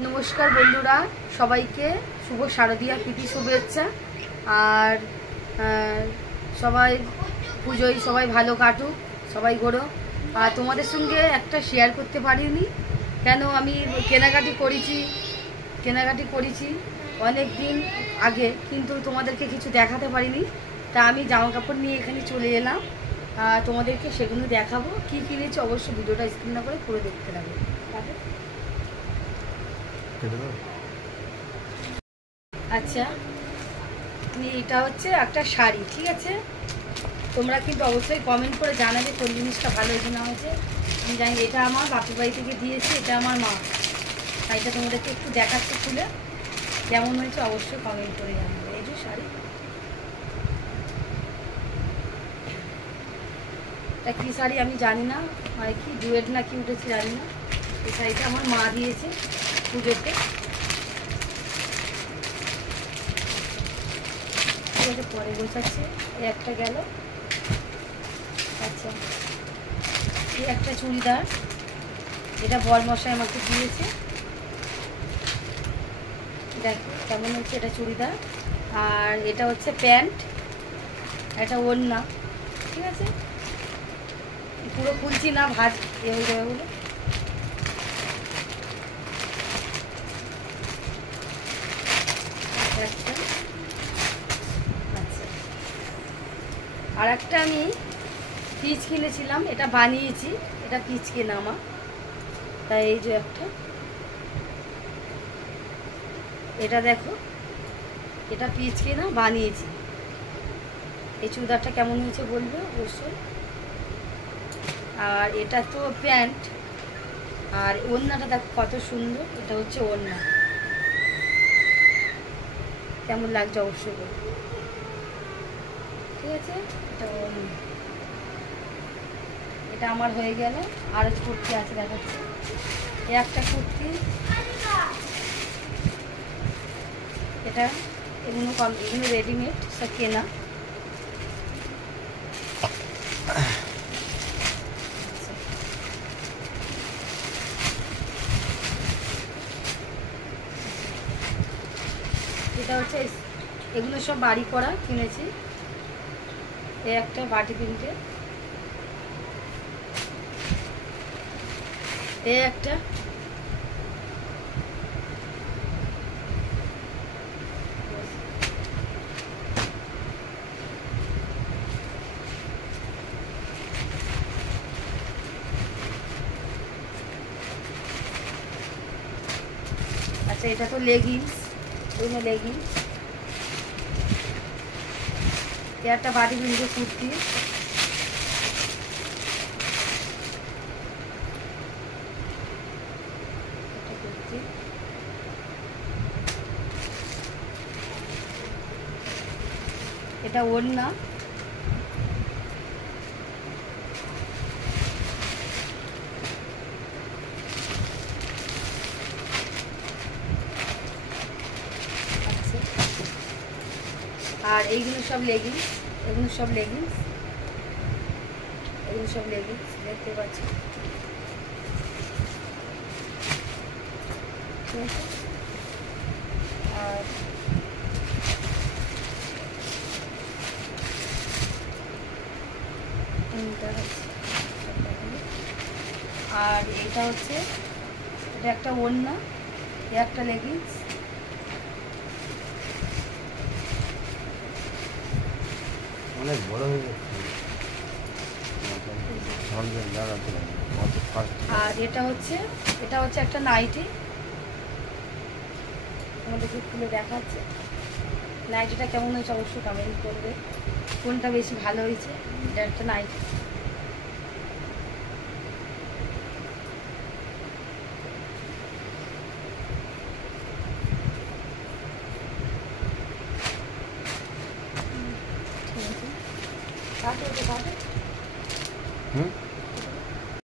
नमस्कार बंधुरा सबाइके शुभ शारदिया प्रীতি शुभेच्छा और सबाई पुजोय सबाई भालो काटुक सबाई घोरो और तुम्हारे संगे एक शेयर करते पारिनी केन आमी केनाकाटी करेছি अनेक दिन आगे किन्तु तुम्हादेरके किछु देखाते पारिनी ता आमी जामा कापड़ निये एखाने चले एलाम तुम्हादेरके सेगुलो देखाबो कि किनेছি अवश्य भिडियोटा स्किप ना करे पुरो देखते थाको। अच्छा এটা হচ্ছে একটা শাড়ি ঠিক আছে তোমরা কিন্তু অবশ্যই কমেন্ট করে জানাবে কোন জিনিসটা ভালো হয়েছে না হয়েছে আমি জানি এটা আমার বাপের বাড়ি থেকে দিয়েছে এটা আমার মা শাড়িটা তোমাদেরকে একটু দেখাচ্ছি খুলে কেমন হয়েছে অবশ্যই কমেন্ট করে জানাবে। এই যে শাড়ি এটা কি শাড়ি আমি জানি না মানে কি ডুয়েট না কি উঠেছে জানি না এই শাড়িটা আমার মা দিয়েছে পুজোতে পরে বসাচ্ছে এই একটা গেল। আচ্ছা এই একটা চুড়িদার এটা বরমশাই আমাকে দিয়েছে দেখো কেমন হচ্ছে এটা চুড়িদার আর এটা হচ্ছে প্যান্ট এটা ওড়না ঠিক আছে পুরো খুলছি না ভাজ এ হয়ে যাবে বলে আর একটা আমি পিচ কিনেছিলাম এটা বানিয়েছি এটা পিচ কেনা আমার তাই এই যে একটা এটা দেখো এটা পিচ কেনা বানিয়েছি এই চুড়িদারটা কেমন হয়েছে বলবে অবশ্যই। আর এটা তো প্যান্ট আর ওড়নাটা দেখো কত সুন্দর এটা হচ্ছে ওড়না কেমন লাগছে অবশ্যই বলবে ঠিক আছে। এটা আমার হয়ে গেল আর কুর্তি আছে দেখাচ্ছি এই একটা কুর্তি এটা এগুলো রেডিমেড সব কেনা এটা হচ্ছে এগুলো সব বাড়ি করা কিনেছি এই একটা বাটি তিনটে এই একটা আচ্ছা এটা তো লেগিংস ওইগুলো লেগিংস একটা বাটি তিনটে কুর্তি এটা ওড়না আর এইগুলো সব লেগিংস এগুলো সব লেগিংস দেখতে পাচ্ছি আর আর এটা হচ্ছে এটা একটা ওড়না একটা লেগিংস অনেক বড় হয়ে গেছে আর এটা হচ্ছে একটা নাইটি আমাদেরকে খুলে দেখাচ্ছে নাইটিটা কেমন হয়েছে অবশ্যই কমেন্ট করবে কোনটা বেশি ভালো হয়েছে এটা একটা নাইটি ঠিক আছে